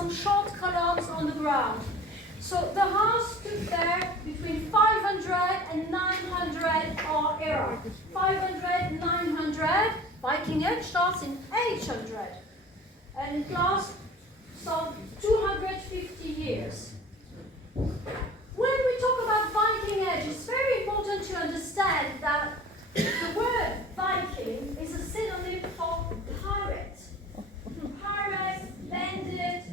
some short columns on the ground. So the house stood there between 500 and 900 our era. 500, 900, Viking Age starts in 800. And it lasts some 250 years. When we talk about Viking Age, it's very important to understand that the word Viking is a synonym for pirate. Pirate, bandit,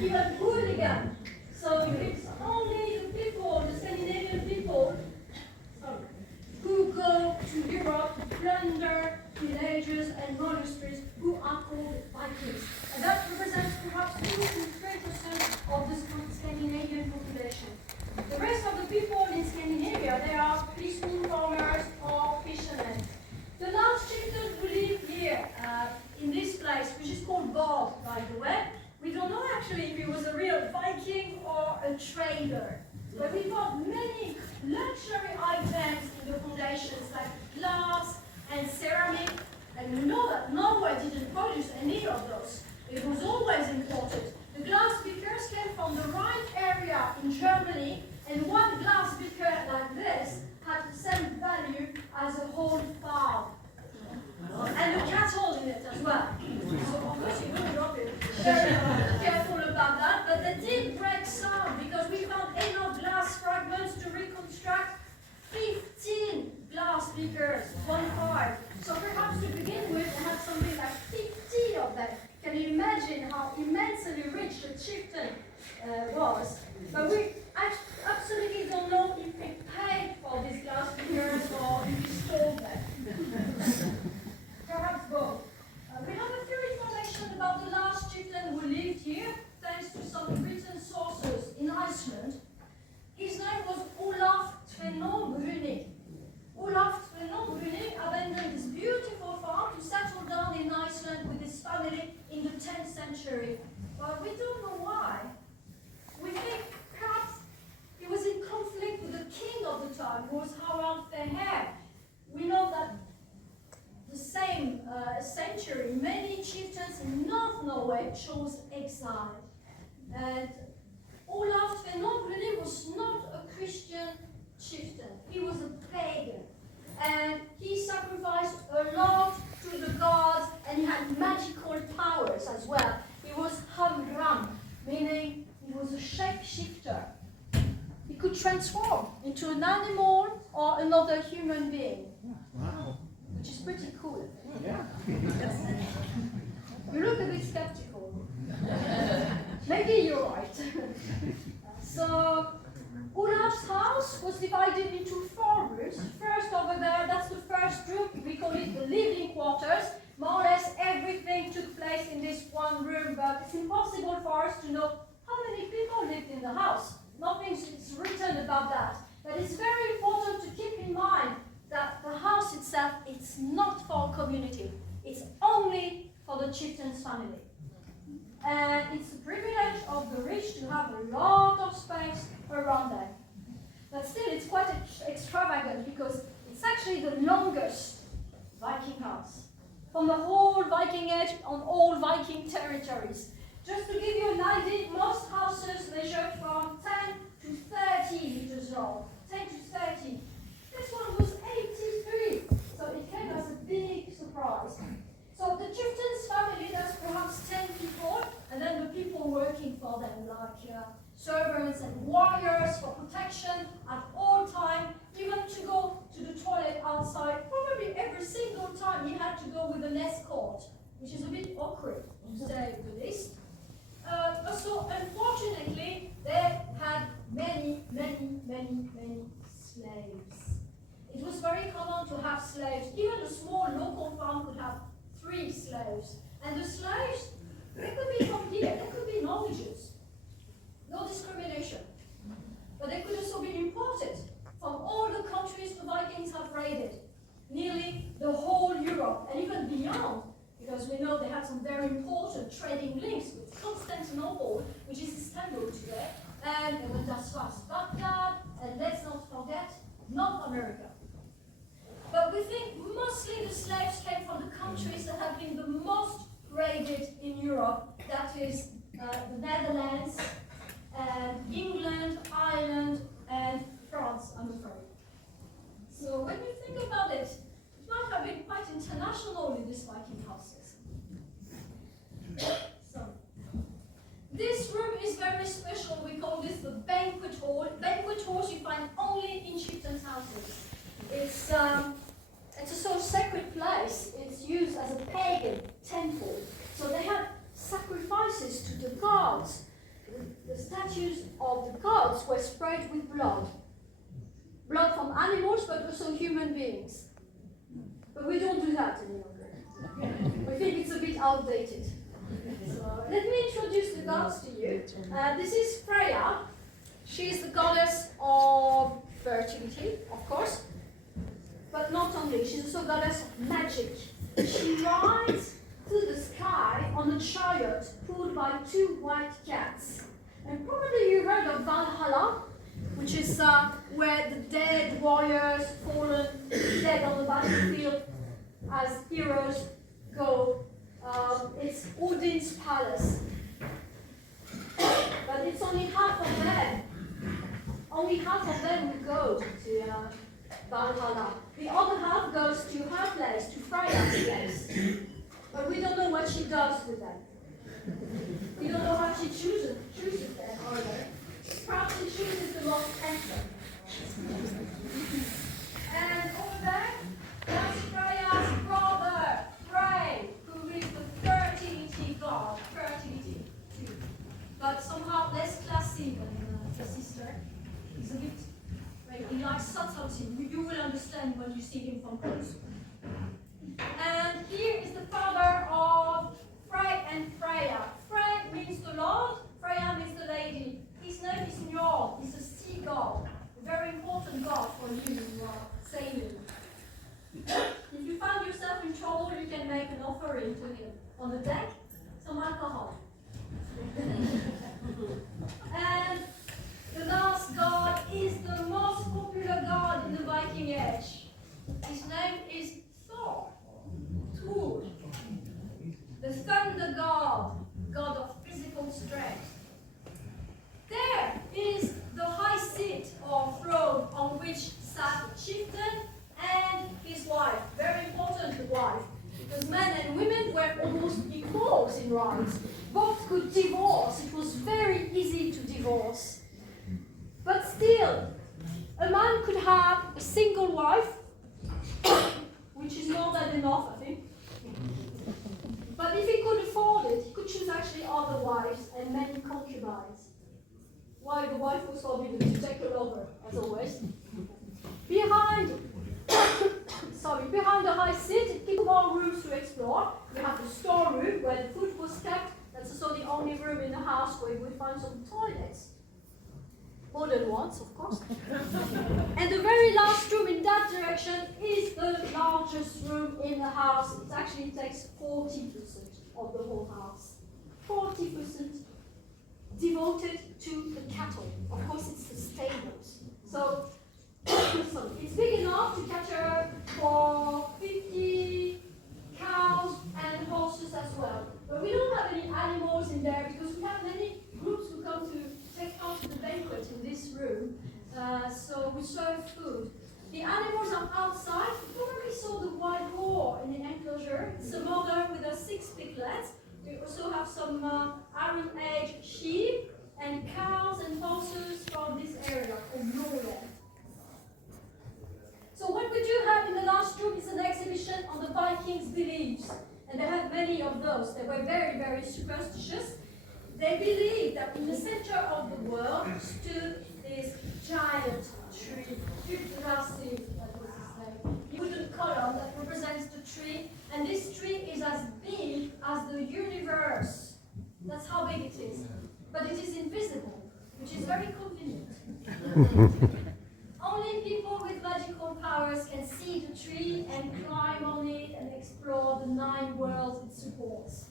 even hooligan. So it's only the people, the Scandinavian people, who go to Europe to plunder villages and monasteries who are called Vikings. And that represents perhaps 2 to 3% of the Scandinavian population. The rest of the people in Scandinavia, they are peaceful farmers or fishermen. The last chieftain who lived here in this place, which is called Bob, by the way, we don't know actually if he was a real Viking or a trader. But we found many luxury items in the foundations, like glass and ceramic. And we know that Norway didn't produce any of those. It was always imported. The glass beakers came from the Rhine area in Germany, and one glass beaker like this had the same value as a whole farm. And the cattle in it as well. So of course you don't drop it. Very careful about that. But they did break some because we found enough glass fragments to reconstruct 15 glass beakers, 1/5. So perhaps to begin with, they had something like 50 of them. Can you imagine how immensely rich the chieftain was? But we absolutely don't know if he paid for these glass beakers or if he stole them. Perhaps both. We have a few information about the last chieftain who lived here, thanks to some written sources in Iceland. His name was Olaf Tvennobrunning. Olaf Tvennobrunning abandoned his beautiful farm to settle down in Iceland with his family in the 10th century. But we don't know why. We think perhaps he was in conflict with the king of the time, who was Harald Fairhair. We know that the same century, many chieftains in North Norway chose exile. And Olaf Tvennobrunning was not a Christian chieftain. He was a pagan. And he sacrificed a lot to the gods, and he had magical powers as well. He was Hamram, meaning he was a shapeshifter. He could transform into an animal or another human being. Wow. Which is pretty cool. Yeah. You look a bit skeptical. Maybe you're right. So, Olaf's house was divided into 4 rooms. First over there, that's the first room. We call it the living quarters. More or less everything took place in this one room, but it's impossible for us to know how many people lived in the house. Nothing is written about that. But it's very important to keep in mind that the house itself, it's not for a community. It's only for the chieftain's family. And it's a privilege of the rich to have a lot of space around them. But still, it's quite extravagant because it's actually the longest Viking house from the whole Viking Age on all Viking territories. Just to give you an idea, most houses measured from 10 to 30 meters long. 10 to 30. This one was 83, so it came as a big surprise. So the chieftain's family, that's perhaps 10 people, and then the people working for them, like servants and warriors for protection at all times, even to go to the toilet outside. Probably every single time he had to go with an escort, which is a bit awkward, to say the least. So unfortunately, they had many slaves. It was very common to have slaves. Even a small local farm could have 3 slaves. And the slaves, they could be from here, they could be Norwegians. No discrimination. But they could also be imported from all the countries the Vikings have raided. Nearly the whole Europe, and even beyond, because we know they had some very important trading links with Constantinople, which is Istanbul today, and they went as far as Baghdad, and let's not forget, North America. But we think mostly the slaves came from the countries that have been the most raided in Europe, that is the Netherlands. It's a sort of sacred place. It's used as a pagan temple. So they had sacrifices to the gods. The statues of the gods were sprayed with blood. Blood from animals, but also human beings. But we don't do that any longer. We think it's a bit outdated. So let me introduce the gods to you. This is Freya. She's the goddess of fertility, of course. But not only, she's also goddess of magic. She rides through the sky on a chariot pulled by 2 white cats. And probably you heard of Valhalla, which is where the dead warriors, fallen, dead on the battlefield as heroes go. It's Odin's palace. But it's only half of them. Only half of them will go to Valhalla. The other half goes to her place, to Freya's place. But we don't know what she does with them. We don't know how she chooses them either. Perhaps she chooses the most handsome. And over there, that's Freya's brother, Frey, who is the fertility god. Fertility, too. But somehow less classy than the sister. He's a bit, he likes subtlety. You will understand when you see him from close. And here is the father of Frey and Freya. Frey means the Lord, Freya means the lady. His name is Njord. He's a sea god, a very important god for you when you are sailing. If you find yourself in trouble, you can make an offering to him. On the deck, some alcohol. And the last god is the most popular god in the Viking Age. His name is Thor. Thor. The thunder god, god of physical strength. There is the high seat or throne on which sat a chieftain and his wife. Very important, the wife, because men and women were almost equals in rights. Both could divorce. It was very easy to divorce. But still, a man could have a single wife, which is more than enough, I think. But if he could afford it, he could choose actually other wives and many concubines. Why the wife was forbidden to take a lover, as always. Behind the high seat, people more rooms to explore. We have the storeroom where the food was kept. That's also the only room in the house where you would find some toilets. Modern ones, of course. And the very last room in that direction is the largest room in the house. It actually takes 40% of the whole house. 40% devoted to the cattle. Of course, it's the stables. So it's big enough to cater for 50 cows and horses as well. But we don't have any animals in there because we have many groups who come to take part in the banquet in this room. So we serve food. The animals are outside. You probably saw the wild boar in the enclosure. It's a mother with her 6 piglets. We also have some Iron Age sheep and cows and horses from this area of Norway. So what we do have in the last room is an exhibition on the Vikings' beliefs. And they have many of those. They were very, very superstitious. They believed that in the center of the world stood this giant tree, Yggdrasil, that was his name. A wooden column that represents the tree, and this tree is as big as the universe. That's how big it is. But it is invisible, which is very convenient. Only people with magical powers can see the tree and climb on it and explore the 9 worlds it supports.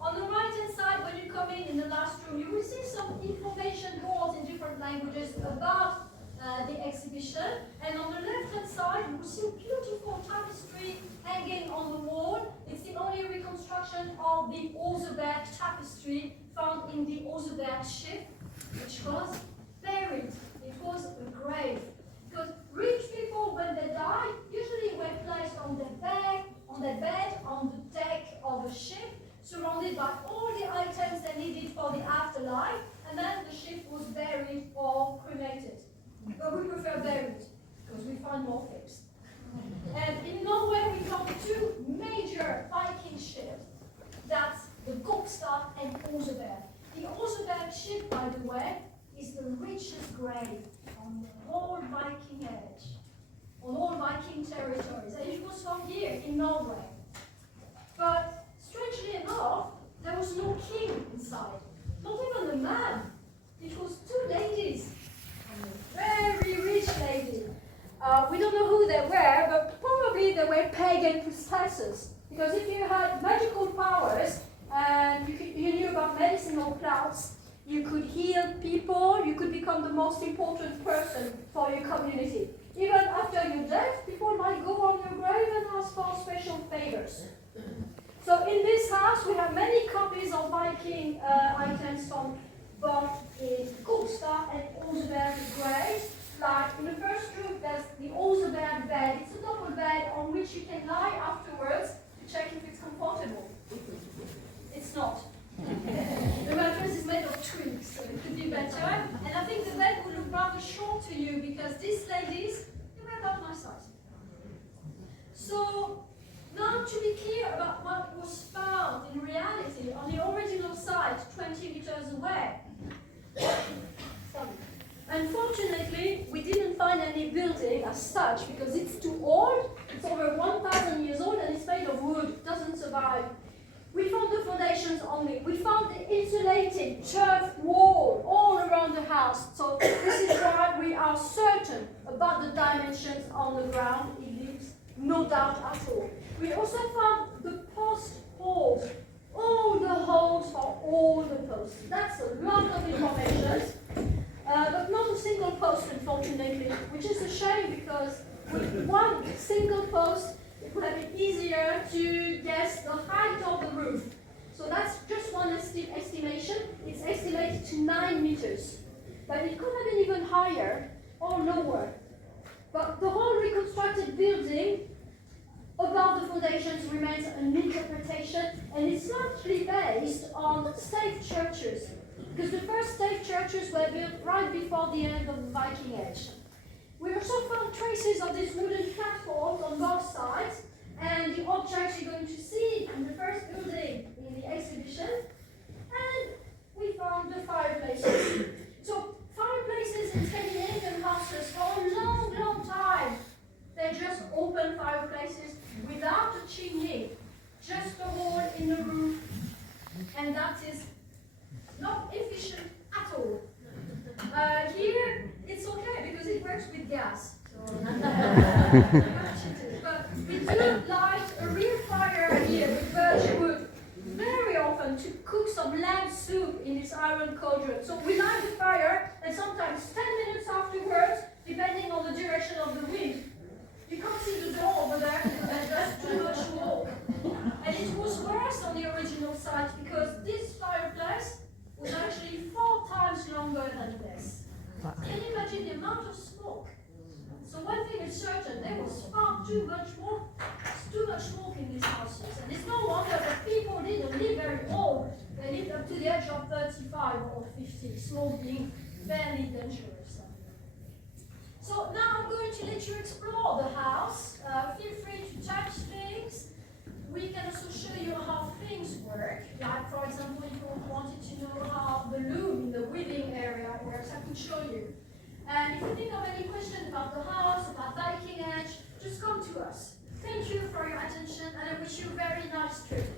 On the right-hand side, when you come in the last room, you will see some information boards in different languages about the exhibition. And on the left-hand side, you will see a beautiful tapestry hanging on the wall. It's the only reconstruction of the Oseberg tapestry found in the Oseberg ship, which was buried. It was a grave. Because rich people, when they died, usually were placed on their bed, on the deck of a ship, surrounded by all the items they needed for the afterlife, and then the ship was buried or cremated. But we prefer buried, because we find more things. And in Norway, we got two major Viking ships. That's the Gokstad and Oseberg. The Oseberg ship, by the way, is the richest grave on the whole Viking age, on all Viking territories. And it was found here in Norway. But strangely enough, there was no king inside, not even a man. It was two ladies, very rich ladies. We don't know who they were, but probably they were pagan priestesses. Because if you had magical powers and you knew about medicinal plants, you could heal people, you could become the most important person for your community. Even after your death, people might go on your grave and ask for special favors. So in this house, we have many copies of Viking items from both in Gokstad and Oseberg graves. Like in the first room, there's the Oseberg bed. It's a double bed on which you can lie afterwards to check if it's comfortable. It's not. The mattress is made of twigs, so it could be better. And I think the bed would look rather short to you because these ladies, they were about my size. So now to be clear about what was found in reality on the original site, 20 meters away. Unfortunately, we didn't find any building as such because it's too old. It's over 1,000 years old and it's made of wood. It doesn't survive. We found the foundations only. We found the insulated turf wall all around the house. So this is why we are certain about the dimensions on the ground. It leaves no doubt at all. We also found the post holes. All the holes for all the posts. That's a lot of information. But not a single post, unfortunately, which is a shame because with one single post, it would have been easier to guess the height of the roof. So that's just one estimation. It's estimated to 9 meters. But it could have been even higher or lower. But the whole reconstructed building above the foundations remains an interpretation, and it's largely based on state churches. Because the first state churches were built right before the end of the Viking Age. We also found traces of these wooden platforms on both sides, and the objects you're going to see in the first building in the exhibition. And we found the fireplaces. So fireplaces in Scandinavian houses for a long, long time, they're just open fireplaces without a chimney, just a hole in the roof, and that is not efficient at all. Here, it's okay because it works with gas. So but we do light a real fire here with birch wood very often to cook some lamb soup in this iron cauldron. So we light the fire and sometimes 10 minutes afterwards, depending on the direction of the wind. You can't see the door over there, and there's too much smoke. And it was worse on the original site because this fireplace was actually 4 times longer than this. Can you imagine the amount of smoke? So one thing is certain, there was far too much smoke in these houses. And it's no wonder that people didn't live very old. They lived up to the age of 35 or 50, smoke being fairly dangerous. So now I'm going to let you explore the house. Feel free to touch things. We can also show you how things work. Like, for example, if you wanted to know how the loom in the weaving area works, I could show you. And if you think of any questions about the house, about Viking Age, just come to us. Thank you for your attention, and I wish you a very nice trip.